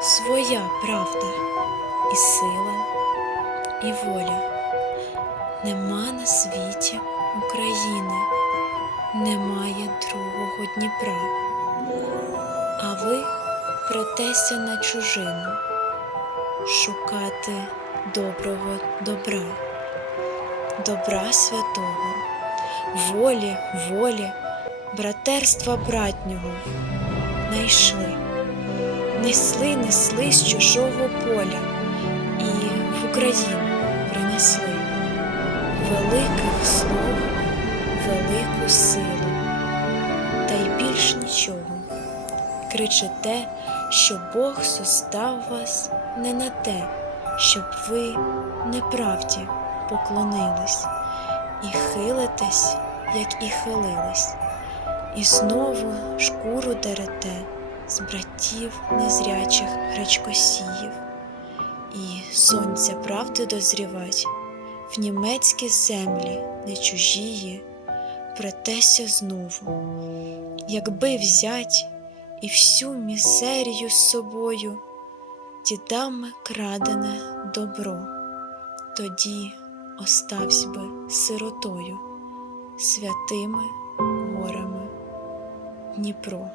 своя правда. І сила, і воля. Нема на світі України, немає другого Дніпра, а ви претеся на чужину. Шукати доброго добра, добра святого, волі, волі, братерства братнього. Найшли несли, несли з чужого поля і в Україну принесли великих слов, велику силу, та й більш нічого. Кричите, що Бог зостав вас не на те, щоб ви неправді поклонились, і хилитесь, як і хилились, і знову шкуру дерете з братів незрячих гречкосіїв, і сонця правди дозрівать в німецькі землі не чужії, претеся знову, якби взять і всю мізерію з собою, дідами крадене добро, тоді оставсь би сиротою, святими горами Дніпро.